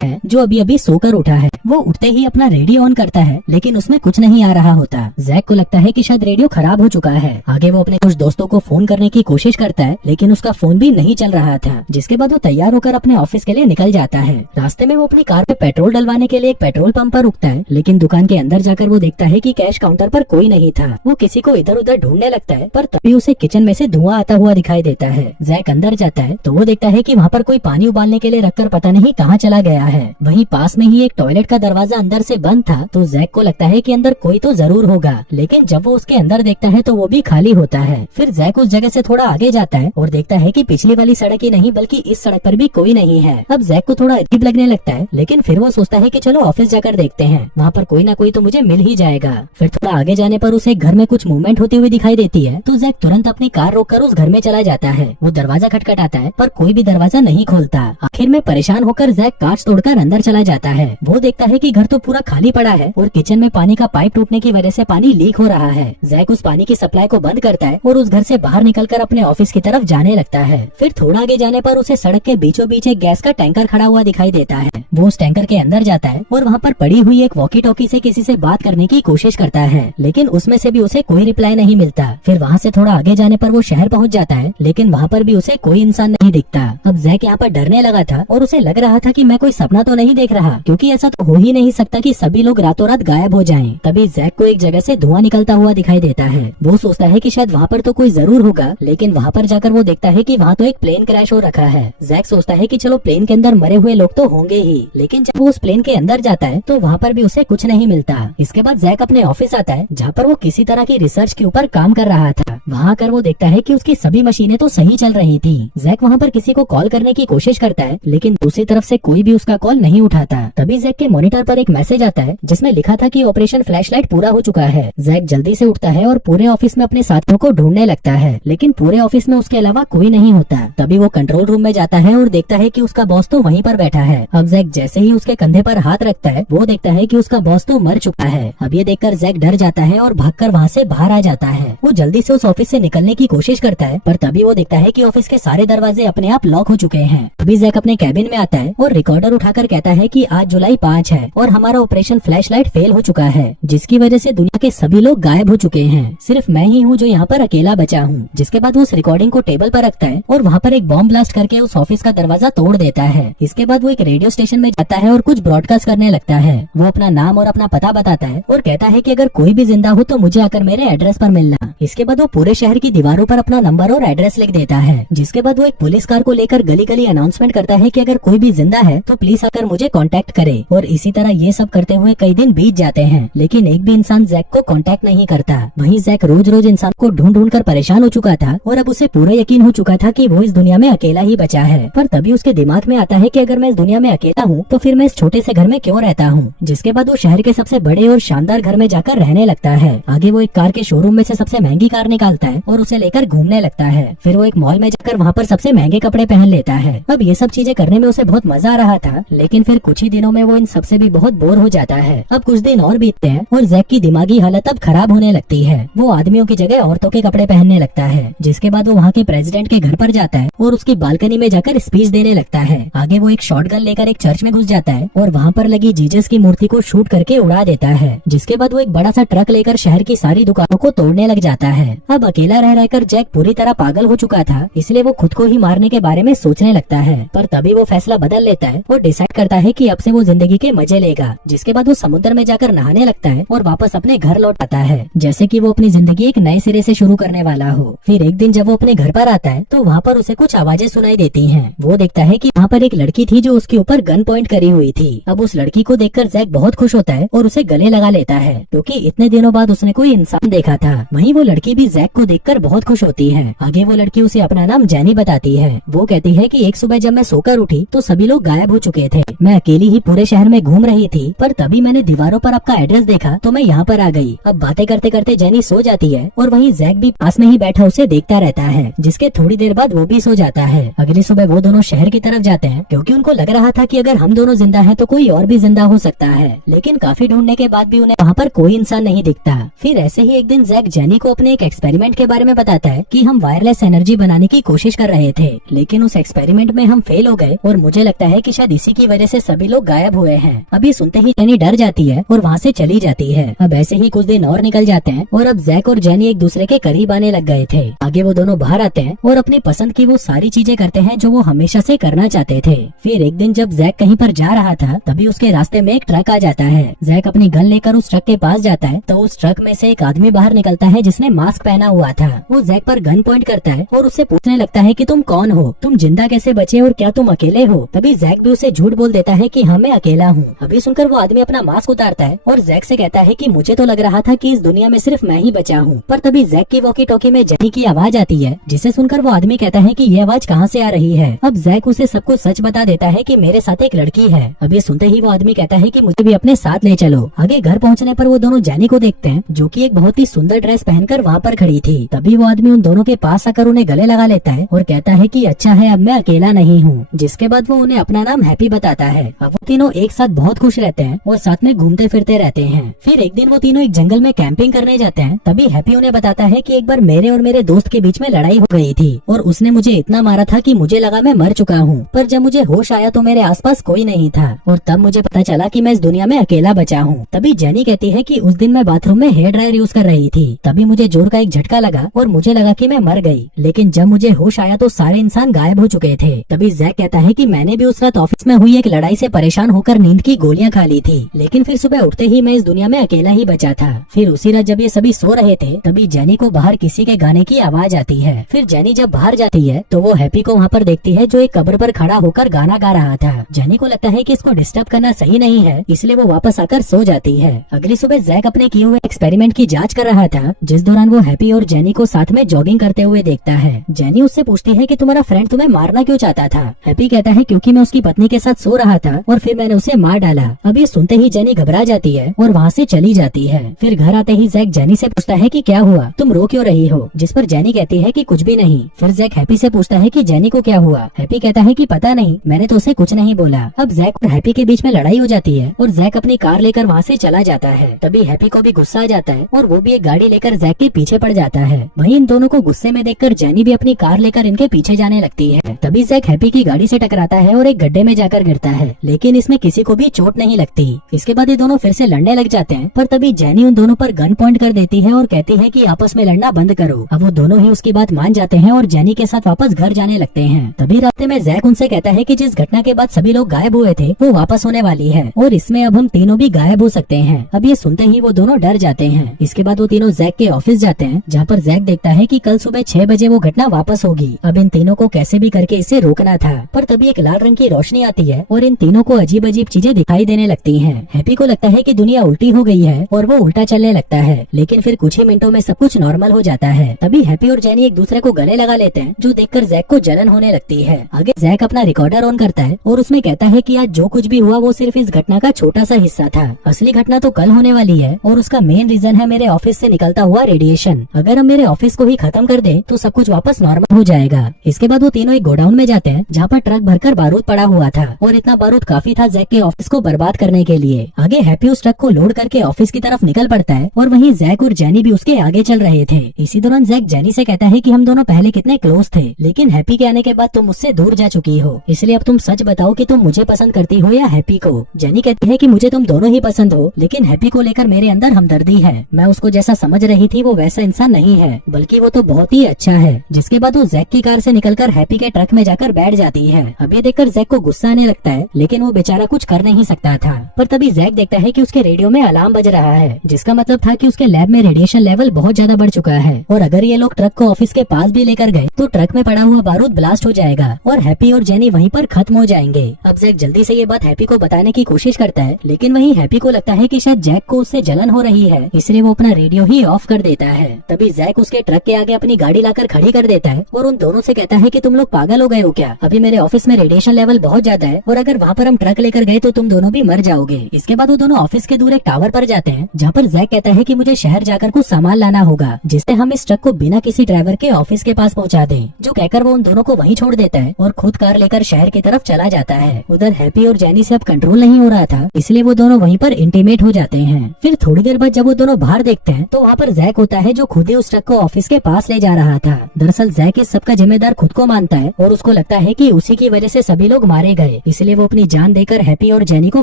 है जो अभी अभी सोकर उठा है। वो उठते ही अपना रेडियो ऑन करता है, लेकिन उसमें कुछ नहीं आ रहा होता। जैक को लगता है कि शायद रेडियो खराब हो चुका है। आगे वो अपने कुछ दोस्तों को फोन करने की कोशिश करता है, लेकिन उसका फोन भी नहीं चल रहा था। जिसके बाद वो तैयार होकर अपने ऑफिस के लिए निकल जाता है। रास्ते में वो अपनी कार पे पेट्रोल डलवाने के लिए एक पेट्रोल पंप पर रुकता है, लेकिन दुकान के अंदर जाकर वो देखता है कि कैश काउंटर पर कोई नहीं था। वो किसी को इधर उधर ढूंढने लगता है, पर तभी उसे किचन में से धुआं आता हुआ दिखाई देता है। जैक अंदर जाता है तो वो देखता है कि वहाँ पर कोई पानी उबालने के लिए रखकर पता नहीं कहाँ चला गया है। वहीं पास में ही एक टॉयलेट का दरवाजा अंदर से बंद था, तो जैक को लगता है कि अंदर कोई तो जरूर होगा, लेकिन जब वो उसके अंदर देखता है तो वो भी खाली होता है। फिर जैक उस जगह से थोड़ा आगे जाता है और देखता है कि पिछली वाली सड़क ही नहीं बल्कि इस सड़क पर भी कोई नहीं है। अब जैक को थोड़ा अजीब लगने लगता है, लेकिन फिर वो सोचता है कि चलो ऑफिस जाकर देखते हैं, वहाँ पर कोई ना कोई तो मुझे मिल ही जाएगा। फिर थोड़ा आगे जाने पर उसे घर में कुछ मूवमेंट होती हुई दिखाई देती है, तो जैक तुरंत अपनी कार रोककर उस घर में चला जाता है। वो दरवाजा खटखटाता है पर कोई भी दरवाजा नहीं खोलता। आखिर में परेशान होकर जैक कांच तोड़कर अंदर चला जाता है। वो देखता है कि घर तो पूरा खाली पड़ा है और किचन में पानी का पाइप टूटने की वजह से पानी लीक हो रहा है। जैक उस पानी की सप्लाई को बंद करता है और उस घर से बाहर निकलकर अपने ऑफिस की तरफ जाने लगता है। फिर थोड़ा आगे जाने पर उसे सड़क के बीचों बीच एक गैस का टैंकर खड़ा हुआ दिखाई देता है। वो उस टैंकर के अंदर जाता है और वहाँ पर पड़ी हुई एक वॉकी टॉकी से किसी से बात करने की कोशिश करता है, लेकिन उसमें से भी उसे कोई रिप्लाई नहीं मिलता। फिर वहाँ से थोड़ा आगे जाने पर वो शहर पहुँच जाता है, लेकिन वहाँ पर भी उसे कोई इंसान नहीं दिखता। अब जैक यहाँ पर डरने लगा था और उसे लग रहा था कि मैं कोई सपना तो नहीं देख रहा, क्योंकि ऐसा तो हो ही नहीं सकता कि सभी लोग रातों रात गायब हो जाएं। तभी जैक को एक जगह से धुआं निकलता हुआ दिखाई देता है। वो सोचता है कि शायद वहाँ पर तो कोई जरूर होगा, लेकिन वहाँ पर जाकर वो देखता है कि वहाँ तो एक प्लेन क्रैश हो रखा है। जैक सोचता है कि चलो प्लेन के अंदर मरे हुए लोग तो होंगे ही, लेकिन जब वो उस प्लेन के अंदर जाता है तो वहाँ पर भी उसे कुछ नहीं मिलता। इसके बाद जैक अपने ऑफिस आता है, जहाँ पर वो किसी तरह की रिसर्च के ऊपर काम कर रहा था। वहाँ आकर वो देखता है कि उसकी सभी मशीनें तो सही चल रही थी। जैक वहाँ पर किसी को कॉल करने की कोशिश करता है, लेकिन दूसरी तरफ से कोई भी उसका कॉल नहीं उठाता। तभी जैक के मॉनिटर पर एक मैसेज आता है जिसमें लिखा था कि ऑपरेशन फ्लैशलाइट पूरा हो चुका है। जैक जल्दी से उठता है और पूरे ऑफिस में अपने साथियों को ढूंढने लगता है, लेकिन पूरे ऑफिस में उसके अलावा कोई नहीं होता। तभी वो कंट्रोल रूम में जाता है और देखता है कि उसका बॉस तो वहीं पर बैठा है। अब जैक जैसे ही उसके कंधे पर हाथ रखता है, वो देखता है कि उसका बॉस तो मर चुका है। अब ये देखकर जैक डर जाता है और भागकर वहाँ से बाहर आ जाता है। वो जल्दी से उस ऑफिस से निकलने की कोशिश करता है, पर तभी वो देखता है कि ऑफिस के सारे दरवाजे अपने आप लॉक हो चुके हैं। तभी जैक अपने कैबिन में आता है और रिकॉर्डर उठाकर कहता है कि आज जुलाई 5 है और हमारा ऑपरेशन फ्लैशलाइट फेल हो चुका है, जिसकी वजह से दुनिया के सभी लोग गायब हो चुके हैं। सिर्फ मैं ही हूँ जो यहाँ पर अकेला बचा हूँ। जिसके बाद वो उस रिकॉर्डिंग को टेबल पर रखता है और वहाँ पर एक बॉम्ब ब्लास्ट करके उस ऑफिस का दरवाजा तोड़ देता है। इसके बाद वो एक रेडियो स्टेशन में जाता है और कुछ ब्रॉडकास्ट करने लगता है। वो अपना नाम और अपना पता बताता है और कहता है कि अगर कोई भी जिंदा हो तो मुझे आकर मेरे एड्रेस पर मिलना। इसके बाद वो पूरे शहर की दीवारों पर अपना नंबर और एड्रेस लिख देता है। जिसके बाद वो एक पुलिस कार को लेकर गली गली अनाउंसमेंट करता है कि अगर कोई भी जिंदा है तो प्लीज आकर मुझे कांटेक्ट करे। और इसी तरह ये सब करते हुए कई दिन बीत जाते हैं, लेकिन एक भी इंसान जैक को कांटेक्ट नहीं करता। वहीं जैक रोज रोज इंसान को ढूंढ ढूंढ कर परेशान हो चुका था और अब उसे पूरा यकीन हो चुका था कि वो इस दुनिया में अकेला ही बचा है। पर तभी उसके दिमाग में आता है कि अगर मैं इस दुनिया में अकेला हूँ तो फिर मैं इस छोटे से घर में क्यों रहता हूँ। जिसके बाद वो शहर के सबसे बड़े और शानदार घर में जाकर रहने लगता है। आगे वो एक कार के शोरूम में से सबसे महंगी कार निकालता है और उसे लेकर घूमने लगता है। फिर वो एक मॉल में जाकर वहाँ पर सबसे महंगे कपड़े पहन लेता है। अब ये सब चीजें करने में उसे बहुत मजा आ रहा था, लेकिन फिर कुछ ही दिनों में वो इन सबसे भी बहुत बोर हो जाता है। अब कुछ दिन और बीतते हैं और जैक की दिमागी हालत अब खराब होने लगती है। वो आदमियों की जगह औरतों के कपड़े पहनने लगता है। जिसके बाद वो वहाँ के प्रेसिडेंट के घर पर जाता है और उसकी बालकनी में जाकर स्पीच देने लगता है। आगे वो एक शॉटगन लेकर एक चर्च में घुस जाता है और वहाँ पर लगी जीसस की मूर्ति को शूट करके उड़ा देता है। जिसके बाद वो एक बड़ा सा ट्रक लेकर शहर की सारी दुकानों को तोड़ने लग जाता है। अब अकेला रह रहकर जैक पूरी तरह पागल हो चुका था, इसलिए वो खुद को ही मारने के बारे में सोचने लगता है। पर तभी वो फैसला बदल लेता है और डिसाइड करता है कि अब से वो जिंदगी के मजे लेगा। जिसके बाद वो समुद्र में जाकर नहाने लगता है और वापस अपने घर लौट आता है, जैसे कि वो अपनी जिंदगी एक नए सिरे से शुरू करने वाला हो। फिर एक दिन जब वो अपने घर पर आता है तो वहाँ पर उसे कुछ आवाजें सुनाई देती हैं। वो देखता है कि वहाँ पर एक लड़की थी जो उसके ऊपर गन पॉइंट करी हुई थी। अब उस लड़की को देखकर जैक बहुत खुश होता है और उसे गले लगा लेता है, क्योंकि इतने दिनों बाद उसने कोई इंसान देखा था। वहीं वो लड़की भी जैक को देखकर बहुत खुश होती है। आगे वो लड़की उसे अपना नाम जैनी बताती है। वो कहती है कि एक सुबह जब मैं सोकर उठी तो सभी लोग गायब हो चुके थे। मैं अकेली ही पूरे शहर में घूम रही थी, पर तभी मैंने दीवारों पर आपका एड्रेस देखा तो मैं यहाँ पर आ गई। अब बातें करते करते जेनी सो जाती है और वहीं जैक भी पास में ही बैठा उसे देखता रहता है, जिसके थोड़ी देर बाद वो भी सो जाता है। अगली सुबह वो दोनों शहर की तरफ जाते हैं क्योंकि उनको लग रहा था कि अगर हम दोनों जिंदा हैं तो कोई और भी जिंदा हो सकता है, लेकिन काफी ढूंढने के बाद भी उन्हें वहाँ पर कोई इंसान नहीं दिखता। फिर ऐसे ही एक दिन जैक जेनी को अपने एक एक्सपेरिमेंट के बारे में बताता है कि हम वायरलेस एनर्जी बनाने की कोशिश कर रहे थे, लेकिन उस एक्सपेरिमेंट में हम फेल हो गए और मुझे लगता है कि शायद इसी की वजह से सभी लोग गायब हुए हैं। अभी सुनते ही जेनी डर जाती है और वहाँ से चली जाती है। अब ऐसे ही कुछ दिन और निकल जाते हैं और अब जैक और जेनी एक दूसरे के करीब आने लग गए थे। आगे वो दोनों बाहर आते हैं और अपनी पसंद की वो सारी चीजें करते हैं जो वो हमेशा से करना चाहते थे। फिर एक दिन जब जैक कहीं पर जा रहा था तभी उसके रास्ते में एक ट्रक आ जाता है। जैक अपनी गन लेकर उस ट्रक के पास जाता है तो उस ट्रक में से एक आदमी बाहर निकलता है जिसने मास्क पहना हुआ था। वो जैक पर गन पॉइंट करता है और उससे पूछने लगता है कि तुम कौन हो, तुम जिंदा कैसे बचे और क्या तुम अकेले हो। तभी जैक भी उसे झूठ बोल देता है कि हाँ मैं अकेला हूँ। अभी सुनकर वो आदमी अपना मास्क उतारता है और जैक से कहता है कि मुझे तो लग रहा था कि इस दुनिया में सिर्फ मैं ही बचा हूँ। पर तभी जैक की वॉकी टॉकी में जेनी की आवाज आती है, जिसे सुनकर वो आदमी कहता है कि ये आवाज कहाँ से आ रही है। अब जैक उसे सब कुछ सच बता देता है कि मेरे साथ एक लड़की है। अभी सुनते ही वो आदमी कहता है कि मुझे भी अपने साथ ले चलो। आगे घर पहुँचने पर वो दोनों जेनी को देखते हैं जो कि एक बहुत ही सुंदर ड्रेस पहनकर वहाँ पर खड़ी थी। तभी वो आदमी उन दोनों के पास आकर उन्हें गले लगा लेता है और कहता है कि अच्छा है अब मैं अकेला नहीं हूँ। जिसके बाद वो उन्हें अपना नाम हैप्पी बताता है। अब वो तीनों एक साथ बहुत खुश रहते हैं और साथ में घूमते फिरते रहते हैं। फिर एक दिन वो तीनों एक जंगल में कैंपिंग करने जाते हैं। तभी हैप्पी उन्हें बताता है कि एक बार मेरे और मेरे दोस्त के बीच में लड़ाई हो गई थी और उसने मुझे इतना मारा था कि मुझे लगा मैं मर चुका हूँ, पर जब मुझे होश आया तो मेरे आसपास कोई नहीं था और तब मुझे पता चला कि मैं इस दुनिया में अकेला बचा हूँ। तभी जेनी कहती है कि उस दिन मैं बाथरूम में हेयर ड्रायर यूज कर रही थी, तभी मुझे जोर का एक झटका लगा और मुझे लगा कि मैं मर गई, लेकिन जब मुझे होश आया तो सारे इंसान गायब हो चुके थे। तभी जैक कहता है कि मैंने भी उस रात ऑफिस में हुई एक लड़ाई से परेशान होकर नींद की गोलियां खा ली थी, लेकिन फिर सुबह उठते ही मैं इस दुनिया में अकेला ही बचा था। फिर उसी रात जब ये सभी सो रहे थे तभी जेनी को बाहर किसी के गाने की आवाज आती है। फिर जेनी जब बाहर जाती है तो वो हैप्पी को वहाँ पर देखती है जो एक कब्र पर खड़ा होकर गाना गा रहा था। जेनी को लगता है कि इसको डिस्टर्ब करना सही नहीं है, इसलिए वो वापस आकर सो जाती है। अगली सुबह जैक अपने किए हुए एक्सपेरिमेंट की जांच कर रहा था, जिस दौरान वो हैप्पी और जेनी को साथ में जॉगिंग करते हुए देखता है। जेनी उससे पूछती है कि तुम्हारा फ्रेंड तुम्हें मारना क्यों चाहता था। हैप्पी कहता है क्योंकि मैं उसकी पत्नी के साथ सो रहा था और फिर मैंने उसे मार डाला। अब ये सुनते ही जेनी घबरा जाती है और वहाँ से चली जाती है। फिर घर आते ही जैक जेनी से पूछता है कि क्या हुआ, तुम रो क्यों रही हो, जिस पर जेनी कहती है कि कुछ भी नहीं। फिर जैक हैप्पी से पूछता है कि जेनी को क्या हुआ। हैप्पी कहता है कि पता नहीं, मैंने तो उसे कुछ नहीं बोला। अब जैक और हैप्पी के बीच में लड़ाई हो जाती है और जैक अपनी कार लेकर वहाँ से चला जाता है। तभी हैप्पी को भी गुस्सा आ जाता है और वो भी एक गाड़ी लेकर जैक के पीछे पड़ जाता है। वहीं इन दोनों को गुस्से में देखकर जेनी भी अपनी कार लेकर इनके पीछे जाने लगती है। तभी जैक हैप्पी की गाड़ी से टकराता है और एक गड्ढे में जाकर गिरता है, लेकिन इसमें किसी को भी चोट नहीं लगती। इसके बाद ये दोनों फिर से लड़ने लग जाते हैं, पर तभी जेनी उन दोनों पर गन पॉइंट कर देती है और कहती है कि आपस में लड़ना बंद करो। अब वो दोनों ही उसकी बात मान जाते हैं और जेनी के साथ वापस घर जाने लगते हैं। तभी रास्ते में जैक उनसे कहता है कि जिस घटना के बाद सभी लोग गायब हुए थे वो वापस होने वाली है और इसमें अब हम तीनों भी गायब हो सकते हैं। अब ये सुनते ही वो दोनों डर जाते हैं। इसके बाद वो तीनों जैक के ऑफिस जाते हैं, जहाँ पर जैक देखता है कि कल सुबह 6 बजे वो घटना वापस होगी। अब इन तीनों को कैसे भी करके इसे रोकना था, पर तभी एक लाल रंग की रोशनी आती है और इन तीनों को अजीब अजीब चीजें दिखाई देने लगती हैं। हैप्पी को लगता है कि दुनिया उल्टी हो गई है और वो उल्टा चलने लगता है, लेकिन फिर कुछ ही मिनटों में सब कुछ नॉर्मल हो जाता है। तभी हैप्पी और जेनी एक दूसरे को गले लगा लेते हैं, जो देखकर जैक को जलन होने लगती है। आगे जैक अपना रिकॉर्डर ऑन करता है और उसमें कहता है कि आज जो कुछ भी हुआ वो सिर्फ इस घटना का छोटा सा हिस्सा था। असली घटना तो कल होने वाली है और उसका मेन रीजन है मेरे ऑफिस से निकलता हुआ रेडिएशन। अगर हम मेरे ऑफिस को ही खत्म कर दें तो सब कुछ वापस नॉर्मल हो जाएगा। इसके बाद वो तीनों एक गोडाउन में जाते हैं, जहाँ पर ट्रक भरकर बारूद पड़ा हुआ था और इतना बारूद काफी था जैक के ऑफिस को बर्बाद करने के लिए। आगे हैप्पी उस ट्रक को लोड करके ऑफिस की तरफ निकल पड़ता है और वहीं जैक और जेनी भी उसके आगे चल रहे थे। इसी दौरान जैक जेनी से कहता है कि हम दोनों पहले कितने क्लोज थे, लेकिन हैप्पी के आने के बाद तुम मुझसे दूर जा चुकी हो, इसलिए अब तुम सच बताओ कि तुम मुझे पसंद करती हो या हैप्पी को। जेनी कहती है कि मुझे तुम दोनों ही पसंद हो, लेकिन हैप्पी को लेकर मेरे अंदर हमदर्दी है। मैं उसको जैसा समझ रही थी वो वैसा इंसान नहीं है, बल्कि वो तो बहुत ही अच्छा है। जिसके बाद वो जैक की कार से निकलकर हैप्पी के ट्रक में जाकर बैठ जाती है। अब ये देखकर जैक को गुस्सा आने लगता है, लेकिन वो बेचारा कुछ कर नहीं सकता था। पर तभी जैक देखता है कि उसके रेडियो में अलार्म बज रहा है, जिसका मतलब था कि उसके लैब में रेडिएशन लेवल बहुत ज्यादा बढ़ चुका है और अगर ये लोग ट्रक को ऑफिस के पास भी लेकर गए तो ट्रक में पड़ा हुआ बारूद ब्लास्ट हो जाएगा और हैप्पी और जेनी वहीं पर खत्म हो जाएंगे। अब जैक जल्दी से ये बात हैप्पी को बताने की कोशिश करता है, लेकिन वहीं हैप्पी को लगता है कि शायद जैक को उससे जलन हो रही है, इसलिए वो अपना रेडियो ही ऑफ कर देता है। तभी जैक उसके ट्रक के आगे अपनी गाड़ी लाकर खड़ी कर देता है और उन दोनों से कहता है कि तुम लोग पागल हो गए हो क्या, अभी मेरे ऑफिस में रेडिएशन लेवल बहुत ज्यादा है और अगर वहाँ पर हम ट्रक लेकर गए तो तुम दोनों भी मर जाओगे। इसके बाद वो दोनों ऑफिस के दूर एक टावर पर जाते हैं, जहाँ पर जैक कहता है कि मुझे शहर जाकर कुछ सामान लाना होगा, जिससे हम इस ट्रक को बिना किसी ड्राइवर के ऑफिस के पास पहुँचा दें। जो कहकर वो उन दोनों को वहीं छोड़ देता है और खुद कार लेकर शहर की तरफ चला जाता है। उधर हैप्पी और जेनी से अब कंट्रोल नहीं हो रहा था, इसलिए वो दोनों वहीं पर इंटीमेट हो जाते हैं। फिर थोड़ी देर बाद जब वो दोनों बाहर देखते हैं तो वहाँ पर जैक होता है, जो खुद ही उस ट्रक को ऑफिस के पास ले जा रहा था। दरअसल जैक इस सब का जिम्मेदार खुद को मानता है और उसको लगता है कि उसी की वजह से सभी लोग मारे गए, इसलिए वो अपनी जान देकर हैप्पी और जेनी को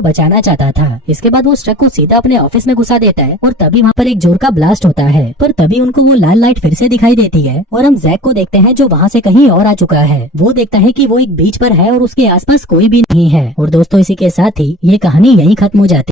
बचाना चाहता था। इसके बाद वो उस ट्रक को सीधा अपने ऑफिस में घुसा देता है और तभी वहाँ पर एक जोर का ब्लास्ट होता है। पर तभी उनको वो लाल लाइट फिर से दिखाई देती है और हम जैक को देखते हैं, जो वहाँ से कहीं और आ चुका है। वो देखता है कि वो एक बीच पर है और उसके आसपास कोई भी नहीं है। और दोस्तों, इसी के साथ ही ये कहानी यहीं खत्म हो जाती है।